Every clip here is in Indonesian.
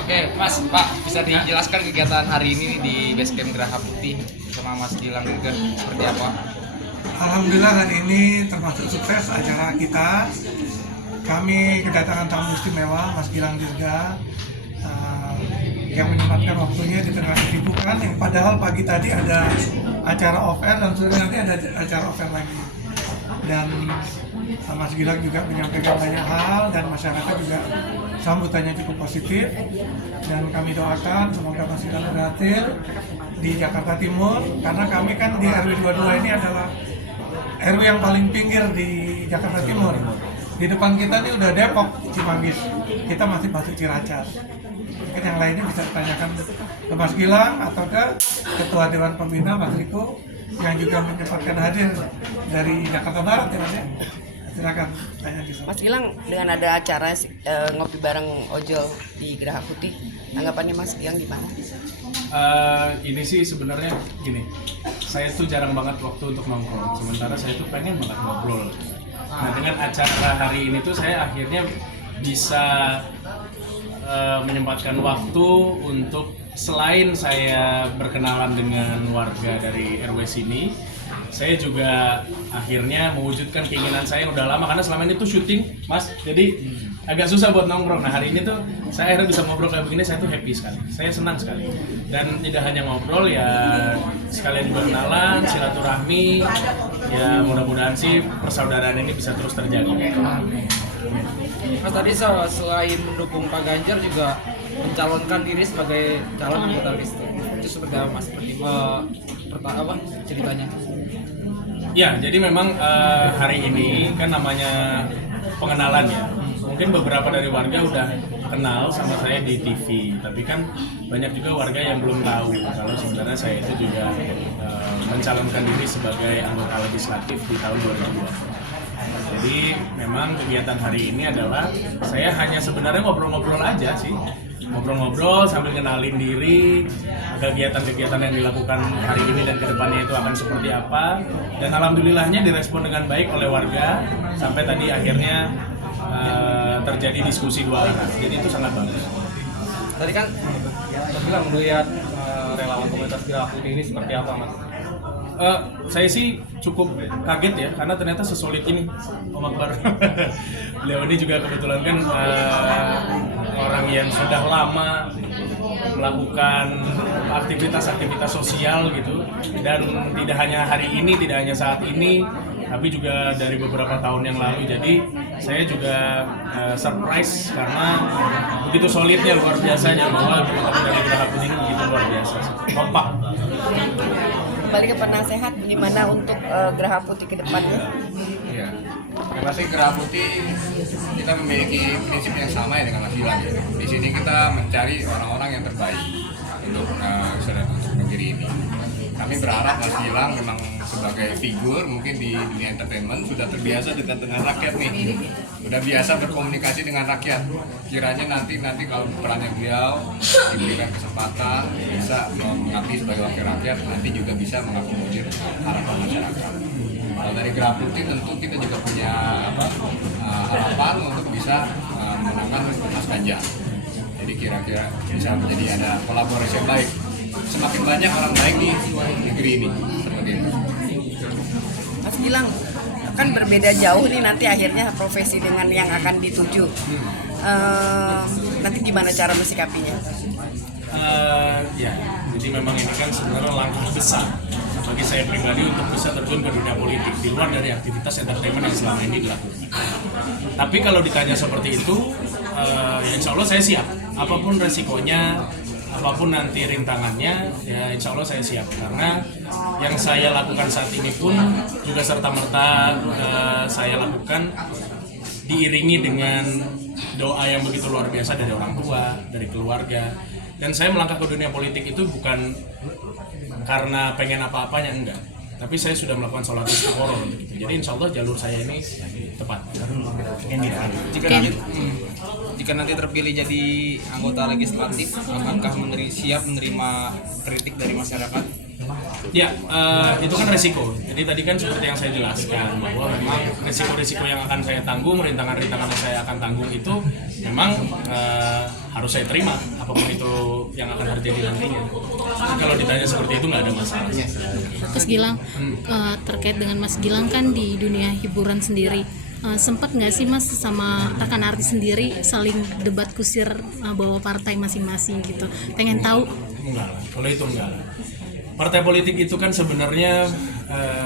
Oke, Mas, Pak, bisa dijelaskan kegiatan hari ini di Basecamp Geraha Putih sama Mas Gilang juga seperti apa? Alhamdulillah hari ini termasuk sukses acara kita. Kami kedatangan tamu istimewa, Mas Gilang juga, yang menyempatkan waktunya di tengah kesibukan. Yang padahal pagi tadi ada acara off-air dan sore nanti ada acara off-air lagi. Dan Mas Gilang juga menyampaikan banyak hal dan masyarakat juga sambutannya cukup positif. Dan kami doakan semoga Mas Gilang berhasil di Jakarta Timur, karena kami kan di RW 22 ini adalah RW yang paling pinggir di Jakarta Timur. Di depan kita ini udah Depok, Cimanggis. Kita masih masuk Ciracas. Mungkin yang lainnya bisa ditanyakan ke Mas Gilang atau ke Ketua Dewan Pembina Mas Riko yang juga menyempatkan hadir dari Jakarta Barat ya Mas ya. Silakan tanya di sana. Mas Gilang, dengan ada acara ngopi bareng ojol di Geraha Putih, tanggapannya Mas Gilang gimana? Ini sih sebenarnya gini, saya tuh jarang banget waktu untuk nongkrong, sementara saya tuh pengen banget ngobrol. Nah, dengan acara hari ini tuh saya akhirnya bisa menyempatkan waktu untuk selain saya berkenalan dengan warga dari RW sini, saya juga akhirnya mewujudkan keinginan saya yang udah lama, karena selama ini tuh syuting, Mas, jadi agak susah buat nongkrong. Nah, hari ini tuh saya akhirnya bisa ngobrol kayak begini, saya tuh happy sekali, saya senang sekali. Dan tidak hanya ngobrol ya, sekalian juga kenalan, silaturahmi, ya mudah-mudahan sih persaudaraan ini bisa terus terjaga. Mas tadi selain mendukung Pak Ganjar juga mencalonkan diri sebagai calon anggota list. Itu seperti apa Mas? Apa ceritanya? Ya, jadi memang hari ini kan namanya pengenalan ya. Mungkin beberapa dari warga udah kenal sama saya di TV, tapi kan banyak juga warga yang belum tahu kalau sebenarnya saya itu juga mencalonkan diri sebagai anggota legislatif di tahun 2020. Jadi memang kegiatan hari ini adalah saya hanya sebenarnya ngobrol-ngobrol aja sih, ngobrol-ngobrol sambil kenalin diri, kegiatan-kegiatan yang dilakukan hari ini dan kedepannya itu akan seperti apa. Dan alhamdulillahnya direspon dengan baik oleh warga, sampai tadi akhirnya terjadi diskusi dua arah, jadi itu sangat bagus. Tadi kan Mas Gilang melihat relawan komunitas Geraha Putih ini seperti apa Mas? Saya sih cukup kaget ya, karena ternyata sesolid ini Om Akbar. Beliau ini juga kebetulan kan orang yang sudah lama melakukan aktivitas-aktivitas sosial gitu, dan tidak hanya hari ini, tidak hanya saat ini, tapi juga dari beberapa tahun yang lalu. Jadi saya juga surprise karena begitu solidnya, luar biasanya, bahwa teman-teman dari Geraha Putih ini begitu luar biasa, kompak. Kembali ke penasehat, gimana untuk Geraha Putih ke depannya? Ya, yang pasti Geraha Putih kita memiliki prinsip yang sama ya dengan Mas Gilang. Di sini kita mencari orang-orang yang terbaik untuk negeri ini. Kami berharap Mas Gilang memang sebagai figur mungkin di dunia entertainment sudah terbiasa dengan rakyat nih, sudah biasa berkomunikasi dengan rakyat. Kiranya nanti kalau perannya beliau diberikan kesempatan bisa mengabdi sebagai wakil rakyat, nanti juga bisa mengakomodir harapan masyarakat. Kalau dari Geraha Putih tentu kita juga punya harapan untuk bisa memenangkan Mas Ganjar. Jadi kira-kira bisa menjadi ada kolaborasi yang baik. Semakin banyak orang baik di negeri ini, seperti itu. Mas Gilang, kan berbeda jauh nih nanti akhirnya profesi dengan yang akan dituju. Nanti gimana cara mensikapinya? Ya, jadi memang ini kan sebenarnya langkah besar bagi saya pribadi untuk bisa terjun ke dunia politik di luar dari aktivitas entertainment yang selama ini dilakukan. Tapi kalau ditanya seperti itu, ya insya Allah saya siap. Apapun resikonya, apapun nanti rintangannya, ya insya Allah saya siap. Karena yang saya lakukan saat ini pun juga serta-merta saya lakukan diiringi dengan doa yang begitu luar biasa dari orang tua, dari keluarga. Dan saya melangkah ke dunia politik itu bukan karena pengen apa-apanya, enggak. Tapi saya sudah melakukan sholat istiqoroh untuk itu. Jadi insya Allah jalur saya ini tepat. Jika nanti terpilih jadi anggota legislatif, apakah siap menerima kritik dari masyarakat? Ya, itu kan resiko. Jadi tadi kan seperti yang saya jelaskan bahwa memang resiko-resiko yang akan saya tanggung, rintangan-rintangan yang saya akan tanggung itu memang harus saya terima apapun itu yang akan terjadi nantinya. Jadi kalau ditanya seperti itu nggak ada masalah. Mas Gilang, terkait dengan Mas Gilang kan di dunia hiburan sendiri, sempat nggak sih Mas sama rekan artis sendiri saling debat kusir bawa partai masing-masing gitu? Pengen tahu. Enggak lah, kalau itu enggak lah. Partai politik itu kan sebenarnya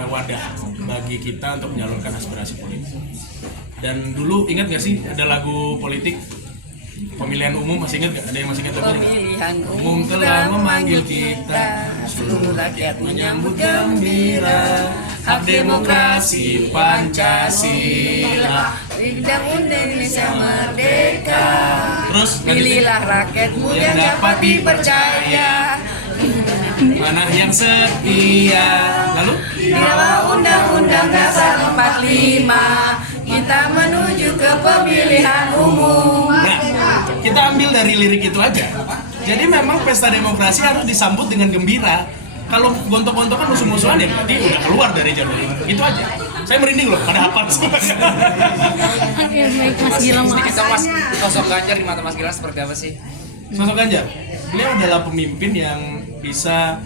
wadah bagi kita untuk menyalurkan aspirasi politik. Dan dulu ingat nggak sih ada lagu politik pemilihan umum, masih ingat nggak? Ada yang masih ingat lagunya? Pemilihan Umum telah memanggil kita, seluruh rakyat menyambut gembira, hak demokrasi Pancasila. Undang-undang Indonesia merdeka. Terus Pilihlah rakyatmu yang dapat dipercaya. mana yang setia. Lalu Di bawah Undang-Undang Dasar 45 kita menuju ke pemilihan umum. nah, kita ambil dari lirik itu aja. Jadi memang pesta demokrasi harus disambut dengan gembira. Kalau gontok-gontokan musuh-musuhan ya berarti udah keluar dari jalur ini. Itu aja. Saya merinding loh, pada hafal semua. Oke, baik Mas Gilang, Sedikit dong makasih. Mas, sosok Ganjar di mata Mas Gilang seperti apa sih? Sosok Ganjar, beliau adalah pemimpin yang bisa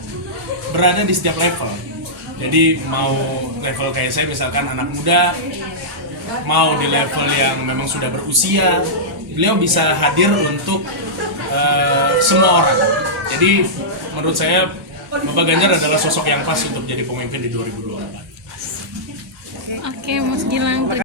berada di setiap level. Jadi mau level kayak saya misalkan anak muda, mau di level yang memang sudah berusia, beliau bisa hadir untuk semua orang. Jadi menurut saya Bapak Ganjar adalah sosok yang pas untuk jadi pemimpin di 2024. Oke, Mas Gilang.